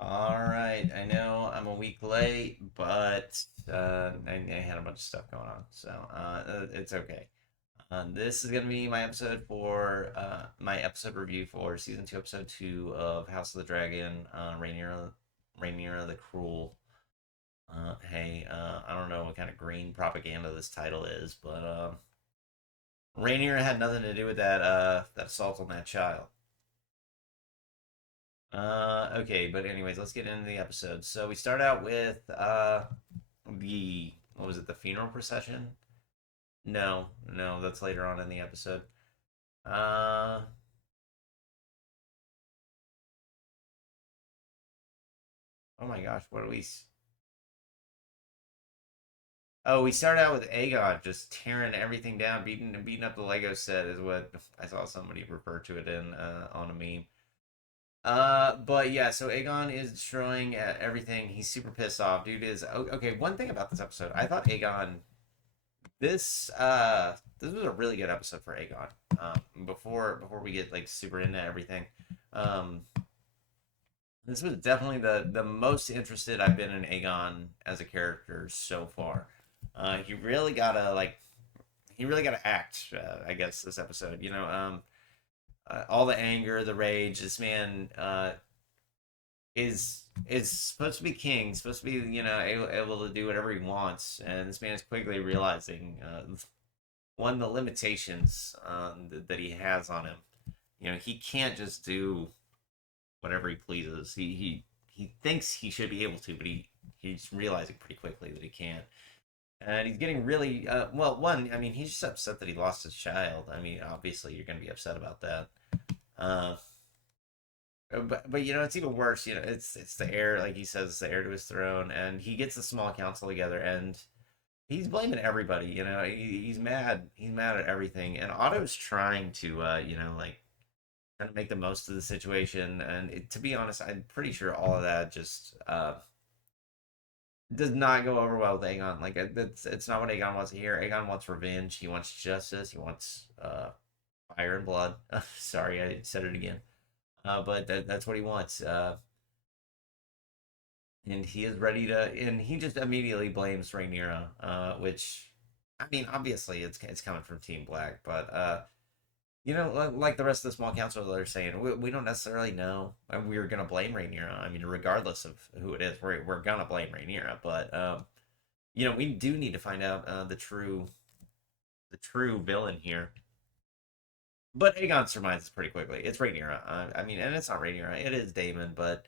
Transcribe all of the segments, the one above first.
All right, I know I'm a week late, but I had a bunch of stuff going on, so it's okay. This is gonna be my episode for my episode review for season two, episode two of House of the Dragon, Rhaenyra the Cruel. Hey, I don't know what kind of green propaganda this title is, but Rhaenyra had nothing to do with that assault on that child. Okay, but anyways, let's get into the episode. So we start out with the what was it, the funeral procession? No, no, that's later on in the episode. Uh oh my gosh, what do we Oh, we start out with Aegon just tearing everything down, beating up the Lego set is what I saw somebody refer to it in on a meme. But yeah, so Aegon is destroying everything. He's super pissed off. Dude is okay. One thing about this episode, I thought Aegon this was a really good episode for Aegon. Before we get like super into everything, um, this was definitely the most interested I've been in Aegon as a character so far. He really gotta act. I guess this episode, all the anger, the rage. This man is supposed to be king, supposed to be able to do whatever he wants, and this man is quickly realizing one of the limitations that he has on him. He can't just do whatever he pleases. He thinks he should be able to, but he's realizing pretty quickly that he can't. And he's getting really well. One, I mean, he's just upset that he lost his child. I mean, obviously, you're going to be upset about that. Uh, but it's even worse. It's the heir, like he says, it's the heir to his throne, and he gets the small council together, and he's blaming everybody. He's mad. He's mad at everything, and Otto's trying to, trying to make the most of the situation. And to be honest, I'm pretty sure all of that just does not go over well with Aegon. Like it's not what Aegon wants to hear. Aegon wants revenge. He wants justice. He wants fire and blood. Sorry, I said it again. But that's what he wants. And he is ready to. And he just immediately blames Rhaenyra, which I mean, obviously it's coming from Team Black, but like the rest of the small council that are saying, we don't necessarily know. And we're gonna blame Rhaenyra. I mean, regardless of who it is, we're gonna blame Rhaenyra. But we do need to find out the true villain here. But Aegon surmises pretty quickly. It's Rhaenyra. I mean, and it's not Rhaenyra. It is Daemon. But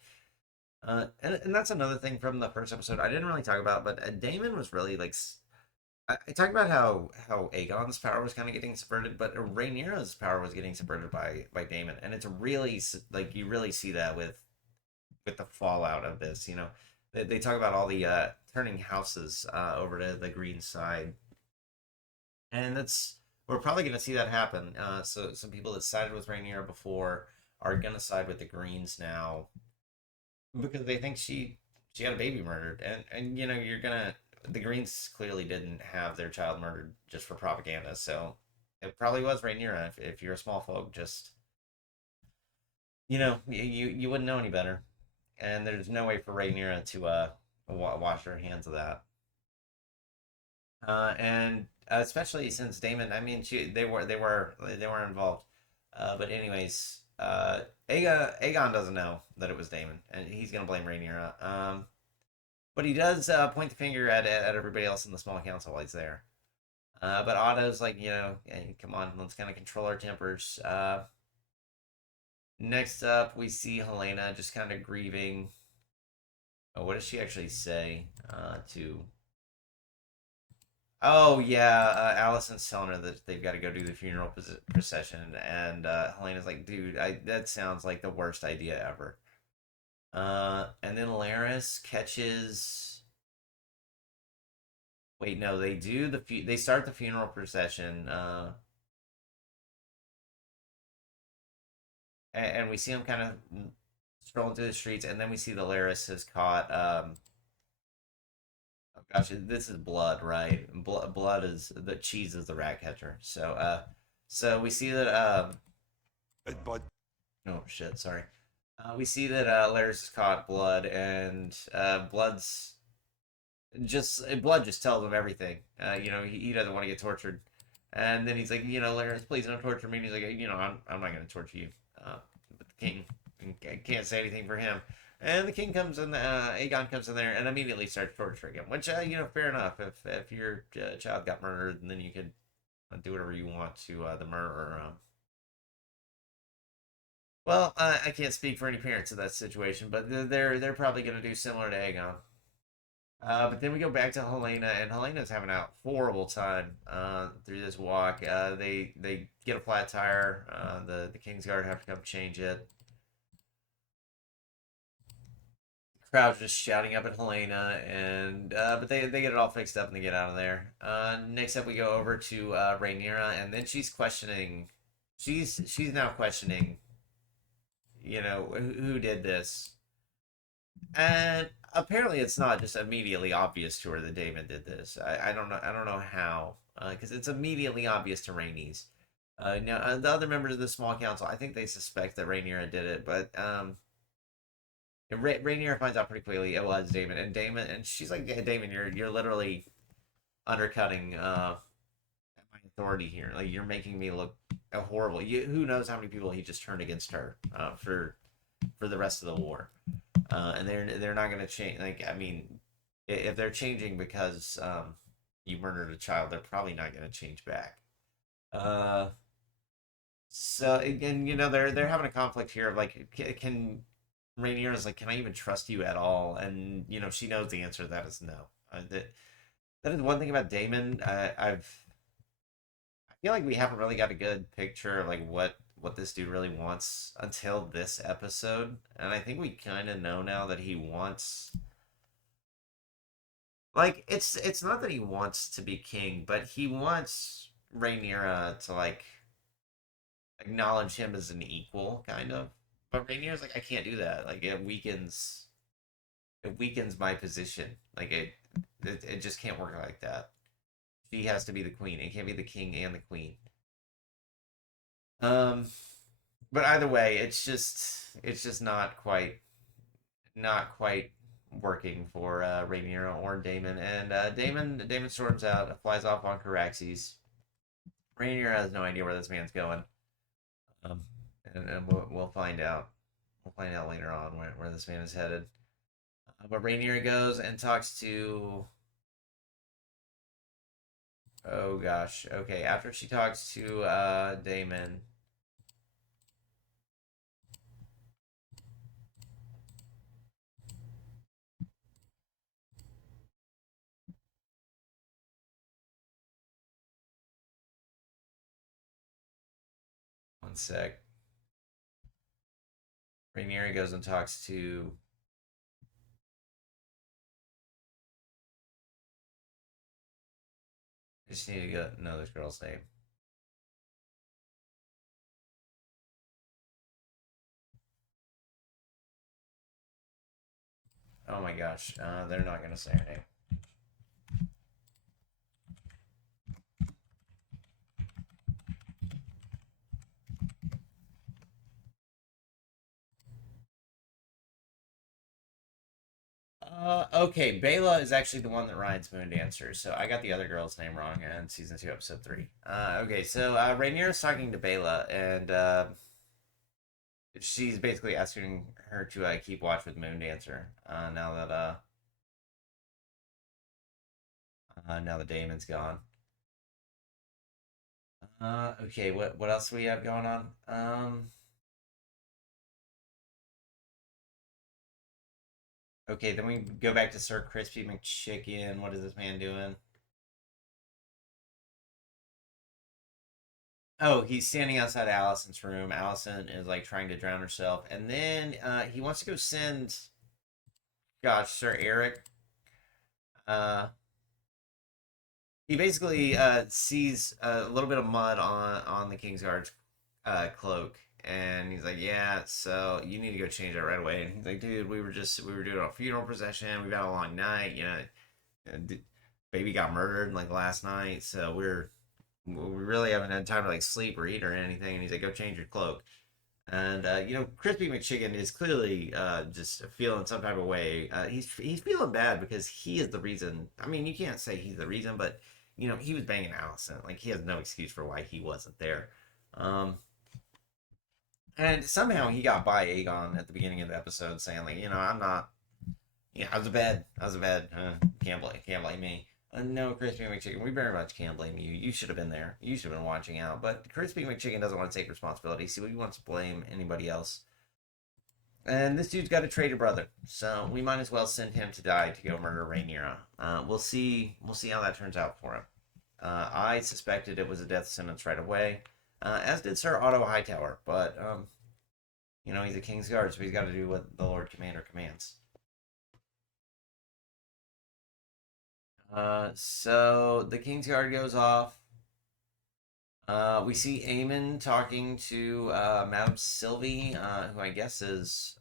and that's another thing from the first episode I didn't really talk about. But Daemon was really like I talked about how Aegon's power was kind of getting subverted, but Rhaenyra's power was getting subverted by Daemon, and it's really like you really see that with the fallout of this. They talk about all the turning houses over to the green side, and that's we're probably going to see that happen. So some people that sided with Rhaenyra before are going to side with the Greens now because they think she had a baby murdered, and you're gonna the Greens clearly didn't have their child murdered just for propaganda, so it probably was Rhaenyra. If you're a small folk, just you wouldn't know any better, and there's no way for Rhaenyra to wash her hands of that, and especially since Damon, I mean, they were involved, but anyways, Aegon doesn't know that it was Damon, and he's gonna blame Rhaenyra. But he does point the finger at everybody else in the small council while he's there. But Otto's like, hey, come on, let's kind of control our tempers. Next up, we see Helena just kind of grieving. Oh, what does she actually say to? Oh yeah, Allison's telling her that they've got to go do the funeral procession, and Helena's like, dude, that sounds like the worst idea ever. And then Laris catches. Wait, no, they do they start the funeral procession, and we see him kind of strolling through the streets, and then we see the Laris has caught. Oh gosh, this is blood, right? Blood is the cheese is the rat catcher. So we see that. Oh shit, sorry. We see that Laris has caught Blood, and Blood just tells him everything. He doesn't want to get tortured, and then he's like, Laris, please don't torture me. And he's like, I'm not going to torture you. But the king can't say anything for him. And the king comes in, Aegon comes in there and immediately starts torturing him. Which, fair enough. If your child got murdered, then you could do whatever you want to the murderer. Well, I can't speak for any parents in that situation, but they're probably going to do similar to Aegon. But then we go back to Helena, and Helena's having a horrible time through this walk. They get a flat tire. The Kingsguard have to come change it. Crowd's just shouting up at Helena, and but they get it all fixed up and they get out of there. Next up, we go over to Rhaenyra, and then she's questioning. She's now questioning. Who did this? And apparently, it's not just immediately obvious to her that Damon did this. I don't know. I don't know how, because it's immediately obvious to Rhaenys. Now, the other members of the small council, I think they suspect that Rhaenyra did it, but Rhaenyra finds out pretty quickly it was Damon, and she's like, yeah, Damon, you're literally undercutting my authority here. Like you're making me look horrible. Who knows how many people he just turned against her for the rest of the war. And they're not going to change. Like I mean, if they're changing because you murdered a child, they're probably not going to change back. Uh, so again, they're having a conflict here of like, can Rhaenyra is like, can I even trust you at all? And she knows the answer to that is no. That is one thing about Damon. I feel like we haven't really got a good picture of like what this dude really wants until this episode, and I think we kind of know now that he wants like it's not that he wants to be king, but he wants Rhaenyra to like acknowledge him as an equal, kind of. But Rhaenyra's like, I can't do that. Like it weakens my position. Like it just can't work like that. She has to be the queen. It can't be the king and the queen. Um, but either way, it's just not quite working for Rhaenyra or Damon. And Damon storms out, flies off on Caraxes. Rhaenyra has no idea where this man's going. Um, and we'll find out. We'll find out later on where this man is headed. But Rhaenyra goes and talks to. Oh gosh. Okay. After she talks to Damon. One sec. Rhaenyra goes and talks to. I just need to know this girl's name. Oh my gosh. They're not gonna say her name. Okay, Bela is actually the one that rides Moon Dancer, so I got the other girl's name wrong in season 2, episode 3. Okay, so Rhaenyra's talking to Bela, and she's basically asking her to keep watch with Moon Dancer now that Damon's gone. Okay, what else do we have going on? Okay, then we go back to Sir Crispy McChicken. What is this man doing? Oh, he's standing outside Allison's room. Allison is like trying to drown herself, and then he wants to go send, gosh, Sir Eric. Uh, he basically sees a little bit of mud on the Kingsguard's cloak, and he's like, "Yeah, so you need to go change that right away." And he's like, "Dude, we were doing a funeral procession. We've had a long night. Baby got murdered like last night, so we really haven't had time to like sleep or eat or anything." And he's like, "Go change your cloak." And Crispy McChicken is clearly just feeling some type of way. He's feeling bad because he is the reason. I mean, you can't say he's the reason, but he was banging Allison. Like he has no excuse for why he wasn't there. Um, and somehow he got by Aegon at the beginning of the episode, saying like, I'm not. I was a bed. I was a bed. Can't blame me. No, Crispy McChicken, we very much can't blame you. You should have been there. You should have been watching out. But Crispy McChicken doesn't want to take responsibility, so he wants to blame anybody else. And this dude's got a traitor brother, so we might as well send him to die to go murder Rhaenyra. We'll see. We'll see how that turns out for him. I suspected it was a death sentence right away, as did Sir Otto Hightower. But he's a king's guard, so he's got to do what the Lord Commander commands. So the king's guard goes off. We see Aemon talking to Madame Sylvie, who I guess is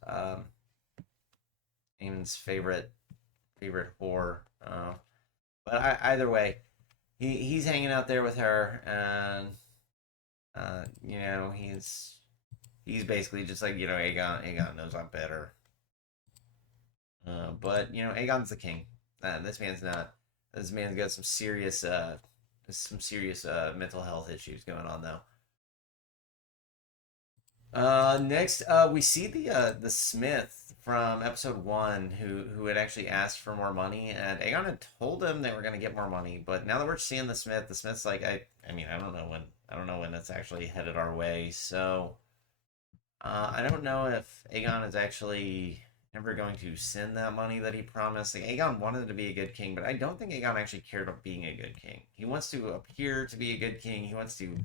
Eamon's favorite whore. But either way, he's hanging out there with her, and he's basically just like Aegon knows I'm better. But Aegon's the king. This man's not. This man's got some serious mental health issues going on though. Next, we see the Smith from episode one who had actually asked for more money, and Aegon had told him they were going to get more money. But now that we're seeing the Smith's like, I mean, I don't know when that's actually headed our way. So, I don't know if Aegon is actually ever going to send that money that he promised. Like, Aegon wanted to be a good king, but I don't think Aegon actually cared about being a good king. He wants to appear to be a good king. He wants to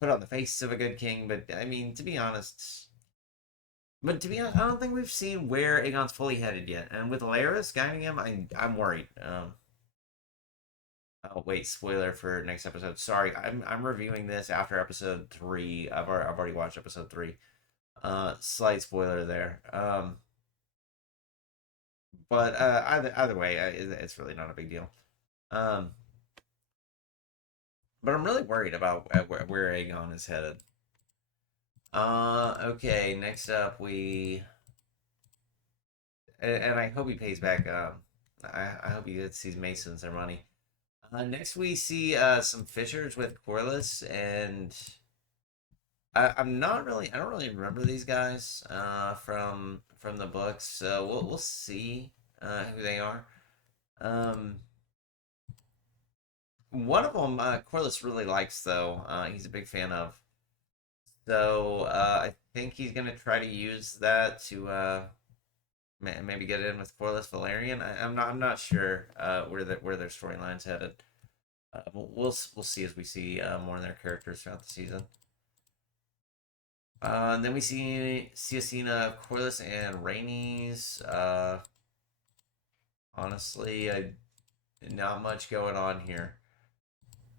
put on the face of a good king, but I mean, I don't think we've seen where Aegon's fully headed yet. And with Laris guiding him, I'm worried. Oh wait, spoiler for next episode. Sorry, I'm reviewing this after episode three. I've already watched episode three. Slight spoiler there. But either way, it's really not a big deal. Um, but I'm really worried about where Aegon is headed. Okay. Next up, and I hope he pays back. I hope he gets these Masons their money. Next, we see some fishers with Corliss, and I don't really remember these guys from the books, so we'll see who they are. Um, One of them, Corliss really likes though. He's a big fan of. So I think he's gonna try to use that to maybe get in with Corliss Valerian. I'm not sure where their storyline's headed. We'll see as we see more of their characters throughout the season. And then we see a scene of Corliss and Rhaenys. Honestly, not much going on here.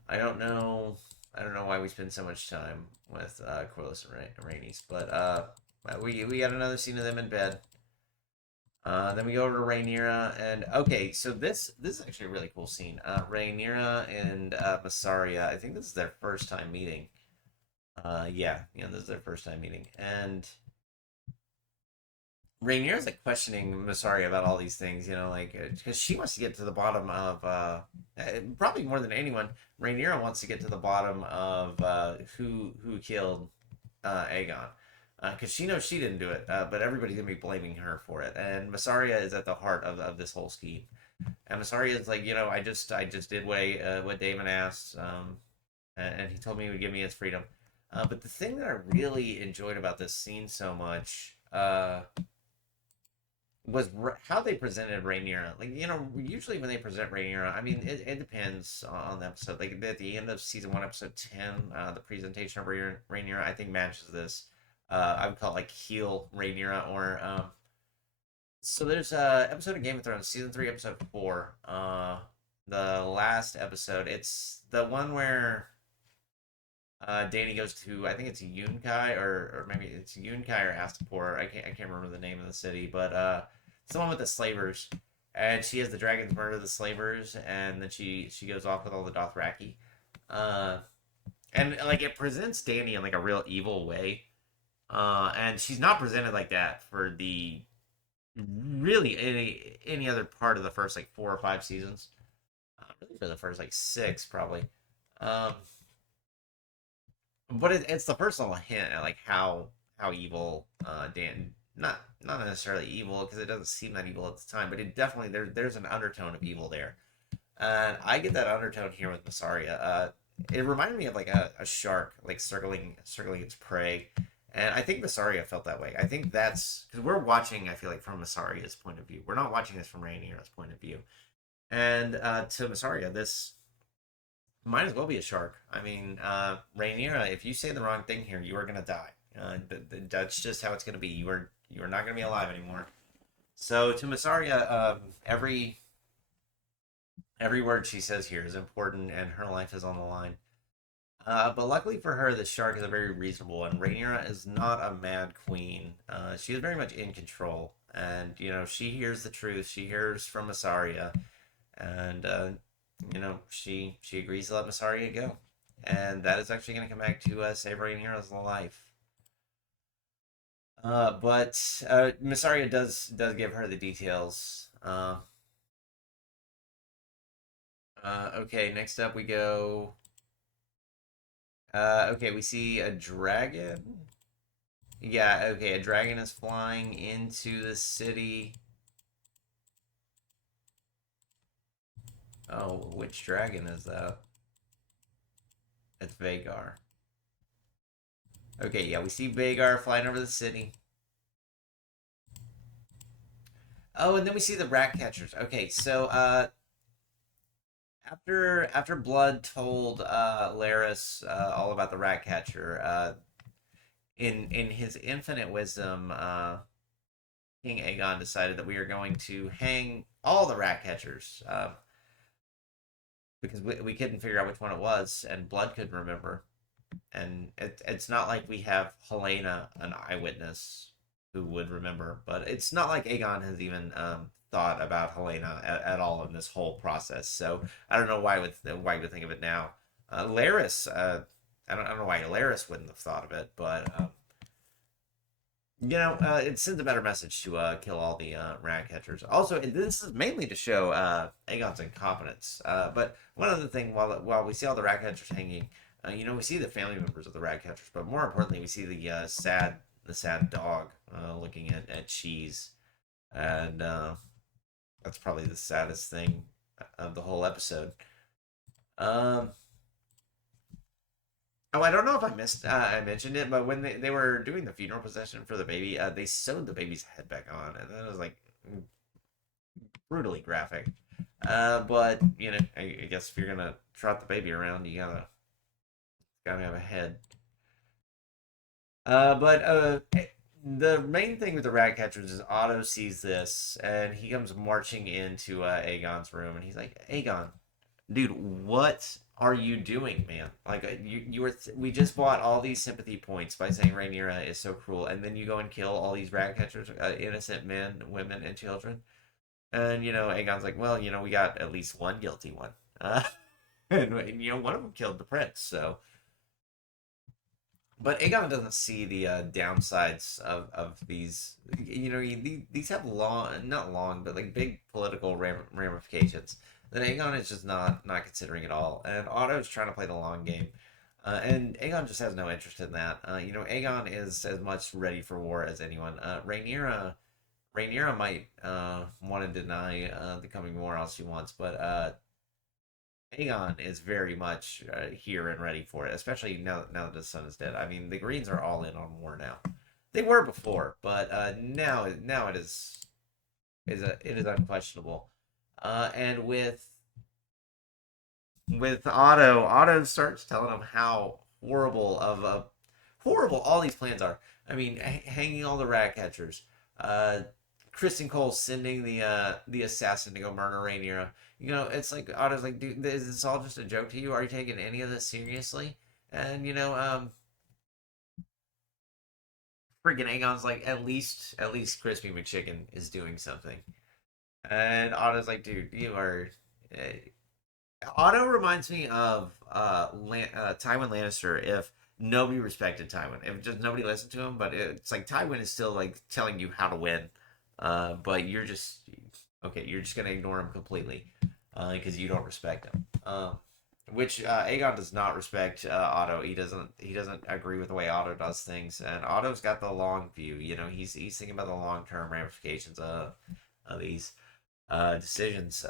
I don't know. I don't know why we spend so much time with Corliss and Rhaenys, but we got another scene of them in bed. Then we go over to Rhaenyra, and okay, so this is actually a really cool scene. Rhaenyra and Massaria, I think this is their first time meeting. Yeah, this is their first time meeting, and Rhaenyra's like questioning Massaria about all these things, like because she wants to get to the bottom of probably more than anyone. Rhaenyra wants to get to the bottom of who killed Aegon, because she knows she didn't do it, but everybody's gonna be blaming her for it. And Massaria is at the heart of this whole scheme. And Massaria is like, I just did what Daemon asked, and he told me he would give me his freedom. But the thing that I really enjoyed about this scene so much was how they presented Rhaenyra. Like, usually when they present Rhaenyra, I mean, it depends on the episode. Like, at the end of season 1, episode 10, the presentation of Rhaenyra, I think matches this. I would call it, like, heel Rhaenyra, or, so there's episode of Game of Thrones, season 3, episode 4, the last episode. It's the one where Dany goes to, I think it's Yunkai, or maybe it's Yunkai or Astapor. I can't remember the name of the city, but it's the one with the slavers, and she has the dragons murder the slavers, and then she goes off with all the Dothraki, and like it presents Dany in like a real evil way, And she's not presented like that for the really any other part of the first like 4 or 5 seasons. Really for the first like six probably. Um, but it's the first little hint at like how evil Dan, not necessarily evil because it doesn't seem that evil at the time, but it definitely there's an undertone of evil there, and I get that undertone here with Massaria. It reminded me of like a shark like circling its prey, and I think Massaria felt that way. I think that's because we're watching. I feel like from Massaria's point of view, we're not watching this from Rhaenyra's point of view, and to Massaria, this might as well be a shark. I mean, Rhaenyra, if you say the wrong thing here, you are gonna die. That's just how it's gonna be. You are not gonna be alive anymore. So to Massaria, every word she says here is important, and her life is on the line. But luckily for her, the shark is a very reasonable one. Rhaenyra is not a mad queen. She is very much in control, and she hears the truth. She hears from Massaria, and she agrees to let Massaria go, and that is actually going to come back to save Rhaenyra's life. But Massaria does give her the details. Okay, next up we go. Okay, we see a dragon. Yeah, okay, a dragon is flying into the city. Oh, which dragon is that? It's Vagar. Okay, yeah, we see Vagar flying over the city. Oh, and then we see the rat catchers. Okay, so after Blood told Laris all about the rat catcher, in his infinite wisdom, King Aegon decided that we are going to hang all the rat catchers because we couldn't figure out which one it was, and Blood couldn't remember. And it's not like we have Helena, an eyewitness, who would remember, but it's not like Aegon has even thought about Helena at all in this whole process. So I don't know why would think of it now. Laris, I don't know why Laris wouldn't have thought of it, but it sends a better message to kill all the rat catchers. Also, this is mainly to show Aegon's incompetence. But one other thing, while we see all the rat catchers hanging, we see the family members of the rat catchers, but more importantly, we see the sad dog looking at Cheese, and that's probably the saddest thing of the whole episode. Um, Oh, I don't know if I mentioned it, but when they were doing the funeral procession for the baby, they sewed the baby's head back on, and that was like brutally graphic. But I guess if you're gonna trot the baby around, you gotta have a head. But the main thing with the rat catchers is Otto sees this, and he comes marching into Aegon's room, and he's like, Aegon, dude, what are you doing, man? Like you were we just bought all these sympathy points by saying Rhaenyra is so cruel, and then you go and kill all these rat catchers, innocent men, women, and children. And Aegon's like, well, we got at least one guilty one, and one of them killed the prince. So, but Aegon doesn't see the downsides of these. These have long, not long, but like big political ramifications that Aegon is just not considering at all. And Otto's trying to play the long game, and Aegon just has no interest in that. Aegon is as much ready for war as anyone. Rhaenyra might want to deny the coming war all she wants, but Aegon is very much here and ready for it, especially now that the son is dead. I mean, the Greens are all in on war now. They were before, but now it is unquestionable. And with Otto starts telling him how horrible all these plans are. I mean, hanging all the rat catchers, uh, Kristen Cole sending the assassin to go murder Rhaenyra. It's like Otto's like, dude, is this all just a joke to you? Are you taking any of this seriously? And freaking Aegon's like, at least Crispy McChicken is doing something. And Otto's like, dude, you are. Otto reminds me of Tywin Lannister if nobody respected Tywin. It just nobody listened to him. But it's like Tywin is still like telling you how to win, but you're just okay. You're just gonna ignore him completely because you don't respect him. Which Aegon does not respect Otto. He doesn't. He doesn't agree with the way Otto does things. And Otto's got the long view. You know, he's thinking about the long term ramifications of these decisions.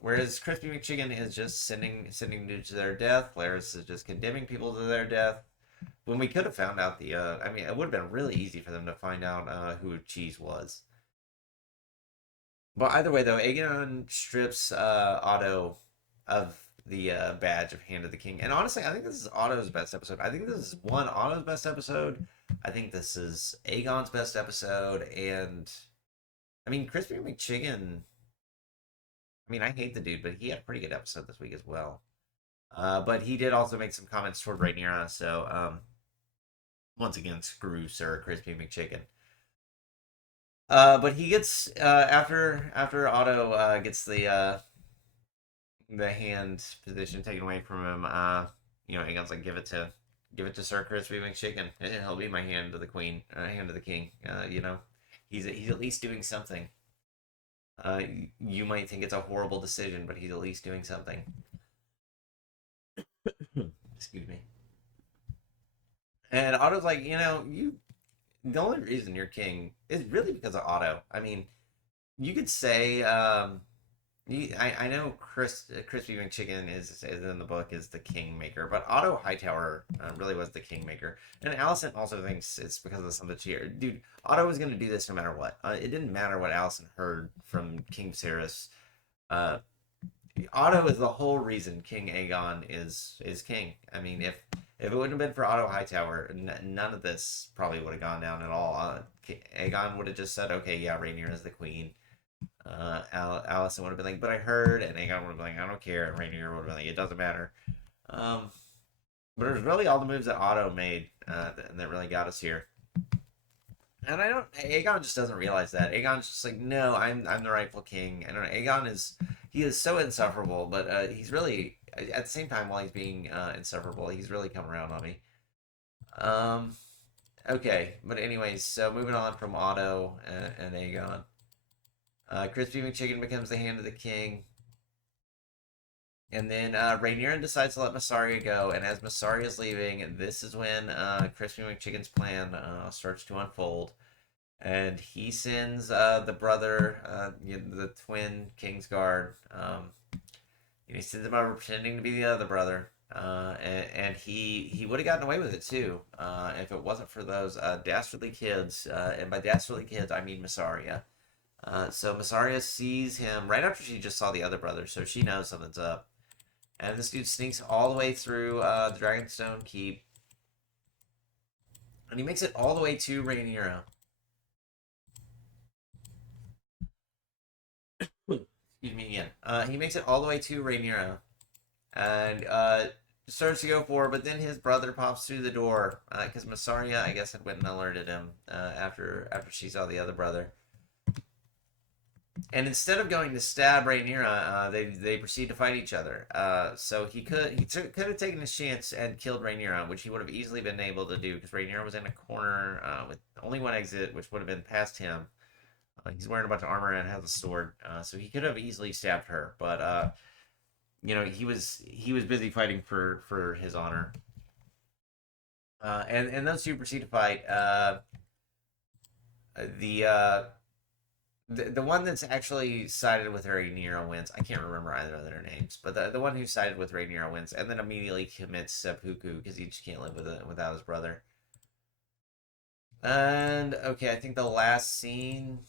Whereas Crispy McChicken is just sending dudes to their death. Laris is just condemning people to their death. When we could have found out the, I mean, it would have been really easy for them to find out who Cheese was. But either way, though, Aegon strips Otto of the badge of Hand of the King. And honestly, I think this is Otto's best episode. I think this is one Otto's best episode. I think this is Aegon's best episode. And I mean, Crispy McChicken. I mean, I hate the dude, but he had a pretty good episode this week as well. But he did also make some comments toward Rhaenyra. So once again, screw Sir Crispy McChicken. But he gets after Otto gets the hand position taken away from him. You know, Aegon's like, give it to Sir Crispy McChicken. He'll be my hand to the queen, hand to the king. You know, he's at least doing something. Uh, you might think it's a horrible decision, but he's at least doing something. Excuse me. And Otto's like, you know, you the only reason you're king is really because of Otto. I mean, you could say, I know Crispy McChicken is in the book is the kingmaker, but Otto Hightower really was the kingmaker. And Allison also thinks it's because of something here. Dude, Otto was going to do this no matter what. It didn't matter what Allison heard from King Viserys. Uh, Otto is the whole reason King Aegon is king. I mean, if it wouldn't have been for Otto Hightower, none of this probably would have gone down at all. Aegon would have just said, "Okay, yeah, Rhaenyra is the queen." Allison would have been like, "But I heard," and Aegon would have been like, "I don't care." And Rhaenyra would have been like, "It doesn't matter." Um, but it was really all the moves that Otto made that really got us here. And I don't. Aegon just doesn't realize that. Aegon's just like, no, I'm the rightful king. And Aegon is he is so insufferable, but he's really at the same time while he's being insufferable, he's really come around on me. Um, okay, but anyways, so moving on from Otto and Aegon, Crispy McChicken becomes the hand of the king, and then Rhaenyra decides to let Massaria go. And as Massaria is leaving, this is when Crispy McChicken's plan starts to unfold. And he sends the brother, the twin Kingsguard. He sends him over pretending to be the other brother, and he would have gotten away with it too if it wasn't for those dastardly kids. And by dastardly kids, I mean Massaria. So Massaria sees him right after she just saw the other brother, so she knows something's up. And this dude sneaks all the way through the Dragonstone Keep, and he makes it all the way to Rhaenyra. Excuse me again. He makes it all the way to Rhaenyra and starts to go for it, but then his brother pops through the door because Massaria, I guess, had went and alerted him after she saw the other brother. And instead of going to stab Rhaenyra, they proceed to fight each other. So could have taken his chance and killed Rhaenyra, which he would have easily been able to do because Rhaenyra was in a corner with only one exit, which would have been past him. He's wearing a bunch of armor and has a sword, so he could have easily stabbed her. But he was busy fighting for his honor. And those two proceed to fight. The the one that's actually sided with Rhaenyra wins. I can't remember either of their names, but the one who sided with Rhaenyra wins, and then immediately commits seppuku because he just can't live with it without his brother. And okay, I think the last scene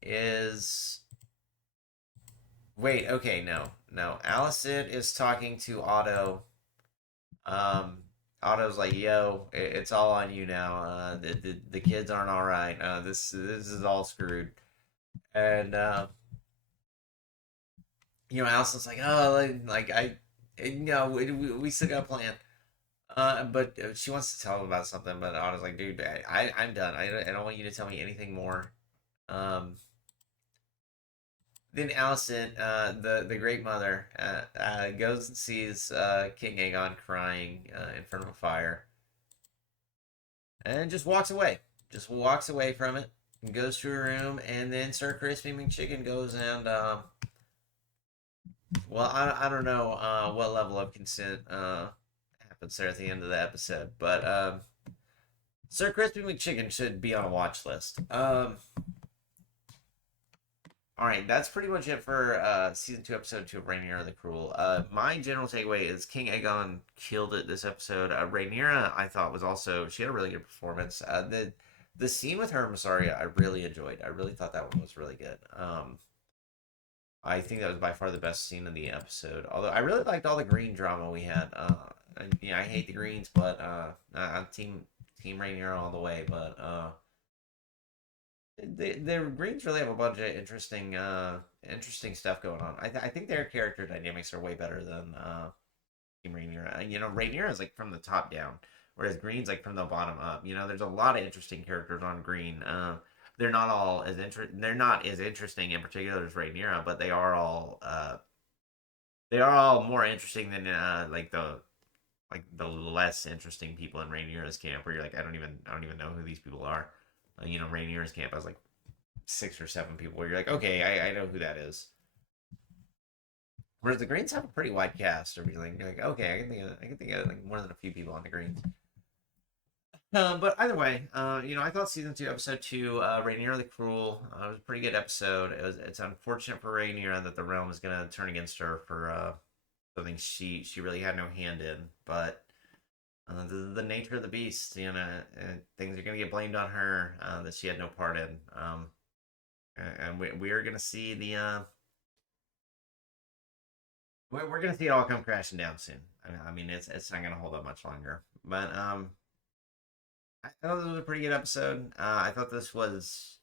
is wait. Okay, no. Alicent is talking to Otto. Otto's like, "Yo, it's all on you now. The kids aren't all right. This is all screwed." And Allison's like, "Oh, like I, we still got a plan." But she wants to tell him about something, but Otto's like, "Dude, I'm done. I don't want you to tell me anything more." Um, then Alicent, the great mother, goes and sees King Aegon crying in front of a fire. and just walks away. Just walks away from it and goes to her room, and then Sir Crispy McChicken goes and well, I don't know what level of consent happens there at the end of the episode, but Sir Crispy McChicken should be on a watch list. All right, that's pretty much it for season 2, episode 2 of Rhaenyra the Cruel. My general takeaway is King Aegon killed it this episode. Rhaenyra, I thought, was also she had a really good performance. The scene with her and Mysaria, I really enjoyed. I really thought that one was really good. I think that was by far the best scene of the episode. Although I really liked all the green drama we had. I hate the greens, but I'm team Rhaenyra all the way. But the Greens really have a bunch of interesting stuff going on. I think their character dynamics are way better than Team Rhaenyra. Rhaenyra is like from the top down, whereas Green's like from the bottom up. There's a lot of interesting characters on Green. They're not as interesting in particular as Rhaenyra, but they are all more interesting than the less interesting people in Rhaenyra's camp, where you're like, I don't even know who these people are. Rhaenyra's camp has like 6 or 7 people where you're like, okay, I know who that is. Whereas the Greens have a pretty wide cast. Everything you're like, okay, I can think of like more than a few people on the Greens. But either way, I thought season 2, episode 2, Rhaenyra the Cruel, was a pretty good episode. It's unfortunate for Rhaenyra that the realm is gonna turn against her for something she really had no hand in. But the nature of the beast, things are gonna get blamed on her that she had no part in. And we are gonna see we're gonna see it all come crashing down soon. I mean, it's not gonna hold up much longer. But I thought this was a pretty good episode. I thought this was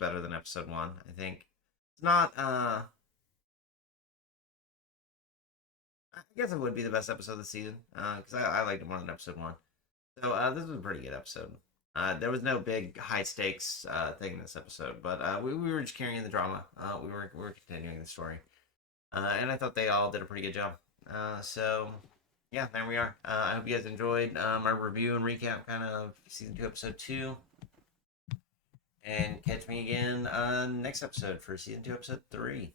better than episode 1. I think it's not. I guess it would be the best episode of the season because I liked it more than episode 1. So this was a pretty good episode. There was no big high stakes thing in this episode, but we were just carrying the drama. We were continuing the story, and I thought they all did a pretty good job. So yeah, there we are. I hope you guys enjoyed my review and recap kind of season 2, episode 2. And catch me again next episode for season 2, episode 3.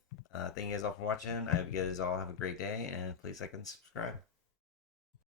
Thank you guys all for watching. I hope you guys all have a great day, and please like and subscribe.